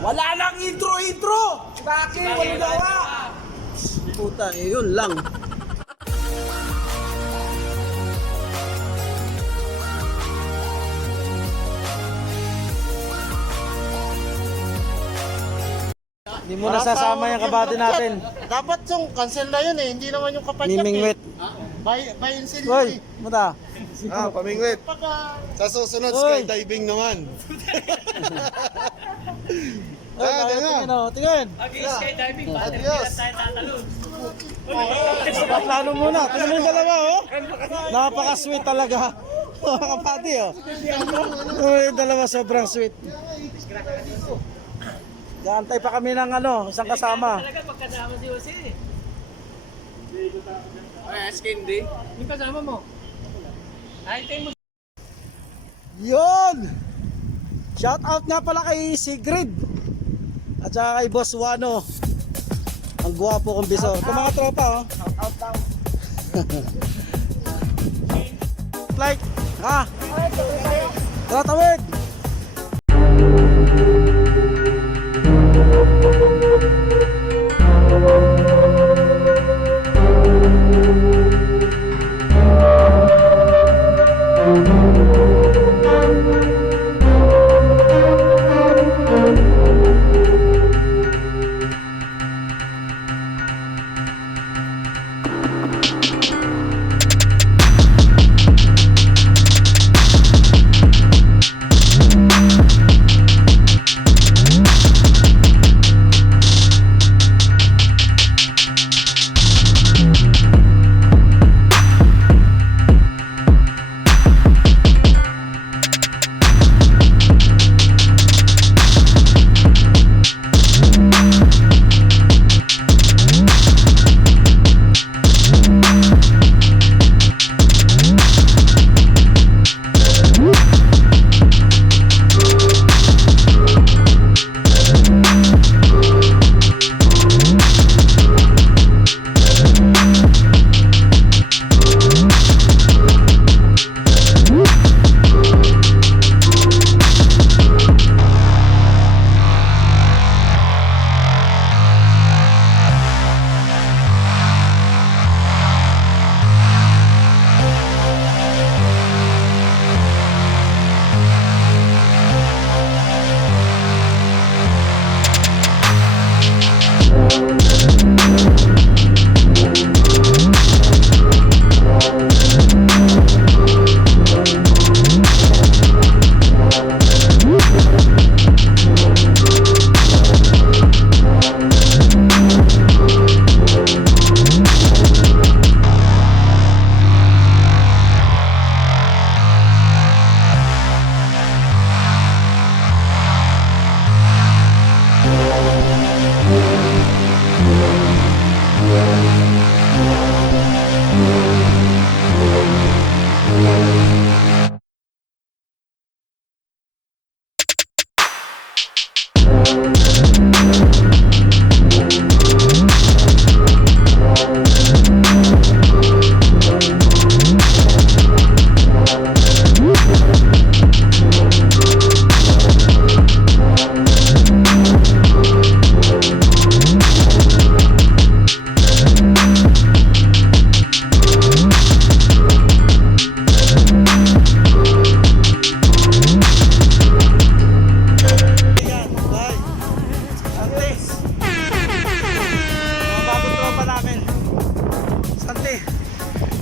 Wala nang intro! Bakit? Walang gawa! Puta, yun lang. Hindi mo nasasama yung kabady natin. Dapat yung cancel na yun eh, hindi naman yung kapanyak Mimingwit. By insil Hoy, eh. muta. Pamingwit. Pagka Sa susunod, Hoy. skydiving naman. Tingnan o, tingnan. Skydiving ba? Adios. Tayo tatalon. Plano muna. Tingnan mo yung dalawa oh. Napaka-sweet talaga. Mga kabady oh. Yung dalawa sobrang sweet. Gaantay pa kami ng isang kasama. Talaga pagkasama si Jose eh. Ay, askin di. Yung kasama mo? Ay, tayo mo. Yun! Shout out nga pala kay Sigrid at saka kay Boss Wano. Ang guwapo kong bisor. Ito mga tropa oh. shout out lang. Like, tara tawid!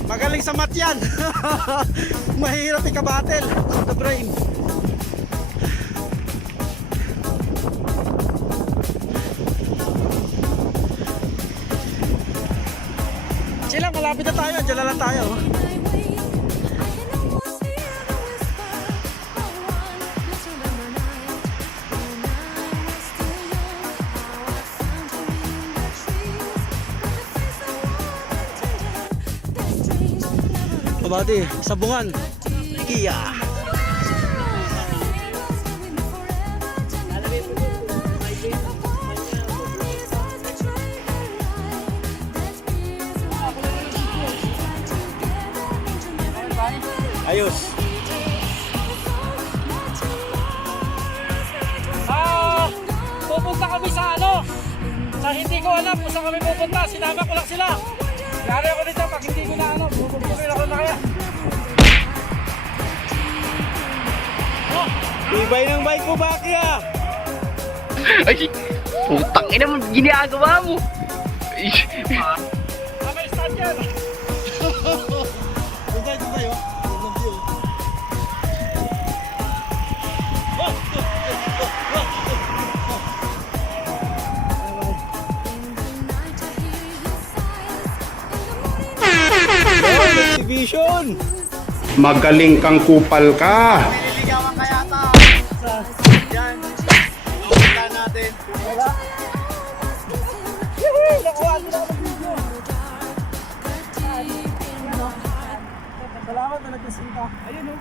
Magaling sa mat yan. Mahirap ikabatel the brain. Sila, malapit na tayo. Diyan na lang tayo. Kabady, sabungan. Kia. Ayos. hindi ko alam kung saan kami pupunta, sinama ko lang sila. Yari ako dito pag hindi ko na ano, bubugin ako na kaya. Ibay ng bike mo, Baki ah! Ay, putang ina mo, ginagawa mo. Ay, May stand yan! Dugay, oh. Yung view. Exhibition! Magaling kang kupal ka. Nililigawan ka yata. Yan. Punta natin. Wala. Yehey! Nakuha nila ako ng video. Salamat na nagkasinta. Ayun o.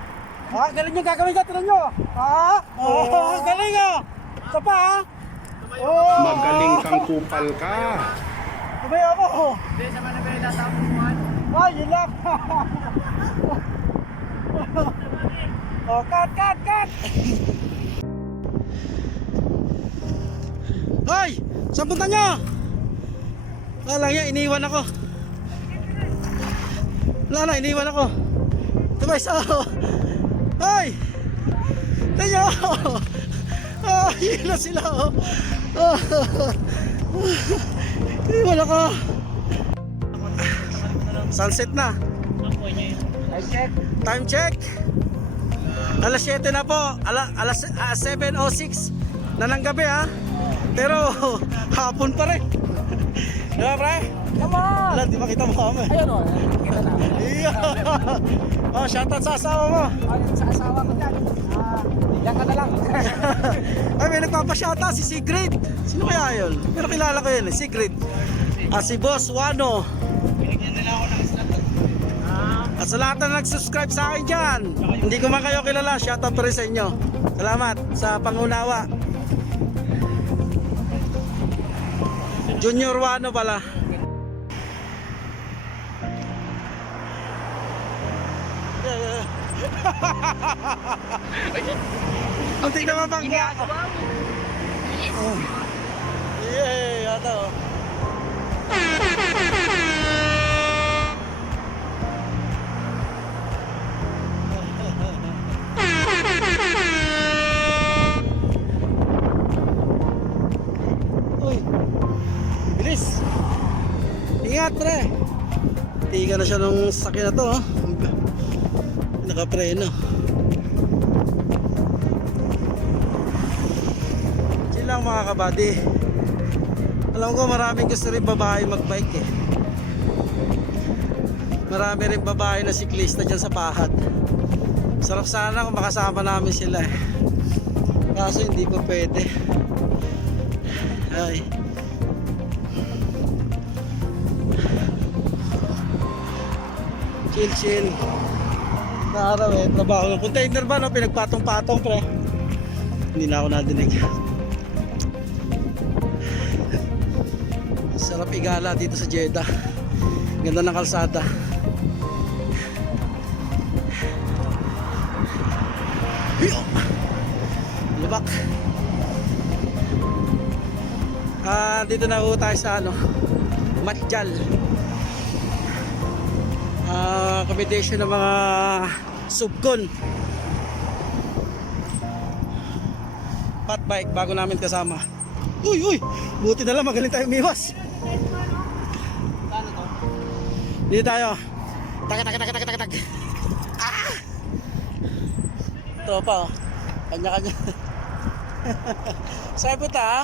Ah, galing yung gagawin ka. Tinan nyo. Ah? Oh, galing o. Ito pa ah. Oh. Magaling kang kupal ka. Sabay ako. Hindi, sa Manabela, tapos mo. Ay, yun lang. Oh, cut! Hoy! Saan punta nyo? Wala nga, iniwan ako. Wala na, iniwan ako. Ito ba isa? Hoy! Tignan nyo! Ah, yun na sila oh. Iniwan ako. Sunset na. Time check. Alas 7 na po. Alas 7:06 na ng gabi ha. Pero hapon pa rin. Di ba pre? Come on! Alam, di makita mo kami. Ayun o, kita namin. Iya. Oh, shoutout sa asawa mo. Ayun, sa asawa ko dyan. Diyan ka na lang. Ay, may nagpapashoutout si Sigrid. Sino kaya yun? Pero kilala ko yun, Sigrid. Si Boss Wano. At sa lahat na nag-subscribe sa akin dyan, hindi ko man kayo kilala, shoutout pa rin sa inyo. Salamat sa pangunawa. Junior Wano pala. Muntik na mabangga. Yeah, yata oh. Uy, bilis. Ingat pre. Tiga na siya nung sakyan na to oh. Nakapreno. Chill lang mga kabady. Alam ko maraming gusto rin babae magbike eh. Marami rin babae na siklista dyan sa Pahad. Sarap sana kung makasama namin sila eh. Kaso hindi pa pwede. Ay. Chill. Na araw eh, trabaho ng container ba no? Pinagpatong-patong pre. Hindi na ako nadinig. Sarap igala dito sa Jeddah. Ganda ng kalsada. Lubak. Dito na po tayo sa ano, Matjal. Accommodation ng mga subkon. Fat bike bago namin kasama. Uy, buti na lang magaling tayo umiwas. Dito tayo. Tak. Ah! Tropa oh. Kanya-kanya. Saan punta ha?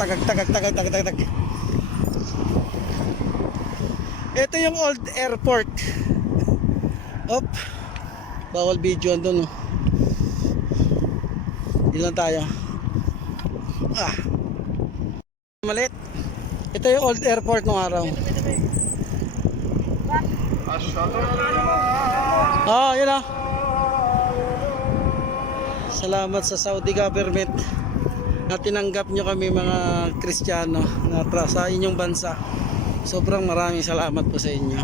Tagag. Ito yung old airport. Op. Bawal video andun oh. Dito lang tayo. Malit. Ito yung old airport nung araw. Yun ah. Salamat sa Saudi government na tinanggap nyo kami mga Kristiyano na sa inyong bansa. Sobrang maraming salamat po sa inyo.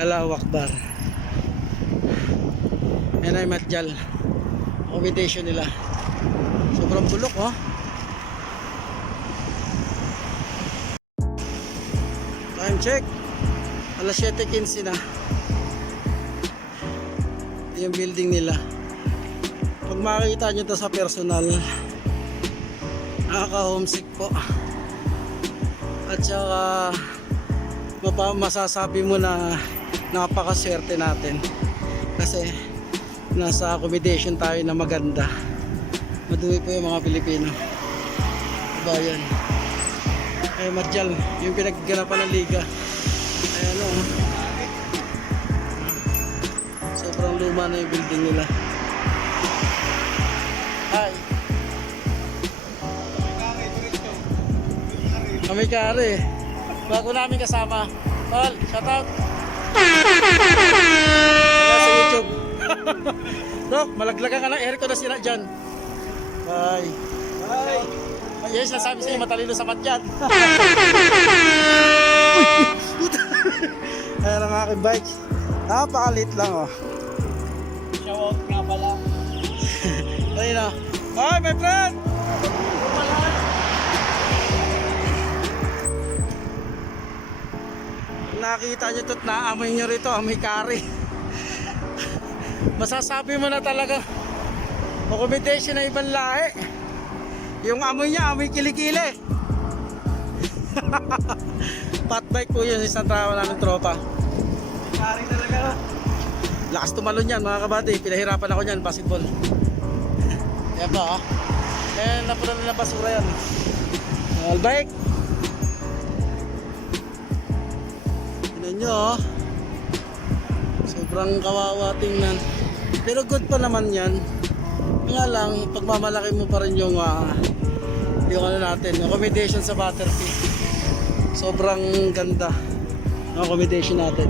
Allahu Akbar. Yan ay Matjal. Accommodation nila. Sobrang bulok oh. time check. Alas 7:15 na. Ito yung building nila. Pag makikita nyo to sa personal, nakaka-homesick po. At saka masasabi mo na napakaswerte natin. Kasi nasa accommodation tayo na maganda. Madumi po yung mga Pilipino. Bayan. Ay Marjal, yung pinagganapan ng liga. Ayan o. Sobrang luma na yung building nila. Hi. Kami kare. Bago namin kasama. Tol, shoutout. Sa YouTube. Dok, malaglagan ka ng aircon na sila dyan. Bye. Bye. Yes, nasabi sa'yo, matalino sa matyan. Ayan ang aking bike. Napakalit lang oh. Shoutout nga pala. Ayun na. Hi my friend! Nakita nyo ito't naamoy nyo rito, amoy kari. Masasabi mo na talaga accommodation na ibang lahi. Yung amoy niya, amoy kilikili. Fat bike po yun, isang trabaho namin tropa. Kari talaga. Lakas tumalon yan mga kabady, pinahirapan ako niyan, basketball. Yan ba oh. Eh, napunan na ng basura yan. All bike. Tignan nyo oh. Sobrang kawawa tingnan. Pero good pa naman yan. Nga lang, pagmamalaki mo pa rin yung ano natin, accommodation sa Butterfly. Sobrang ganda ng accommodation natin.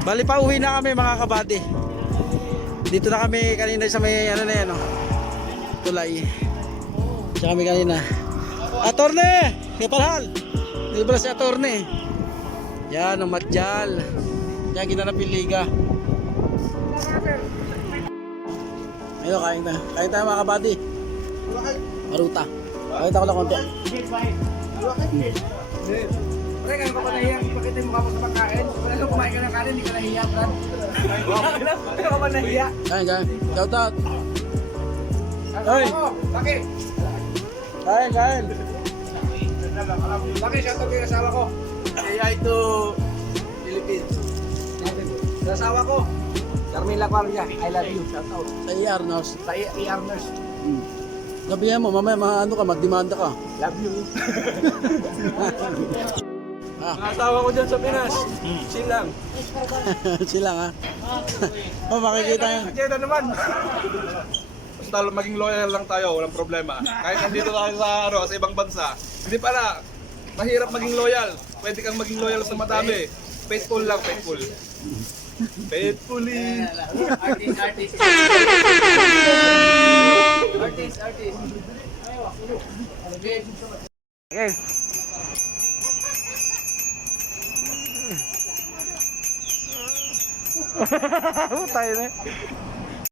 Bali pa uwi na kami mga kabady. Dito na kami kanina sa may ano na yan oh. Tulay. Diyan kami kanina. Atorne! Kapalhal! Hindi ba si Atorne? Yan, ang Matjal. Yan, ginanap yung liga. Ayun, kain tayo. Kain tayo mga kabady. Maruta. Kain tayo lang konti. Pre, ngayon ka pa nahiya. Ipakita yung mukha mo sa pagkain. Wala nung kumain ka ng kanin, hindi ka nahiya, Brad. Hindi ka pa nahiya. Kain, kain. Shout out. Ay! Laki! Kain, kain. Laki, shoutout kayo asawa ko. Say to Philippines. Sa asawa ko, Carmela Quaria, I love you. Shoutout. Sa ER nurse. Sa ER nurse. Gabihan mo, mamaya ano ka, magdemanda ka. Love you. Ah. Asawa ko dyan sa Pinas. Silang. Sila nga. Oh, makikita nga. Jeda naman. Basta maging loyal lang tayo, walang problema. Kahit nandito tayo sa ibang bansa. Hindi pala, mahirap maging loyal. Pwede kang maging loyal sa madami. Faithful lang, faithful. Faithfully. Artist. Okay. Tayo na.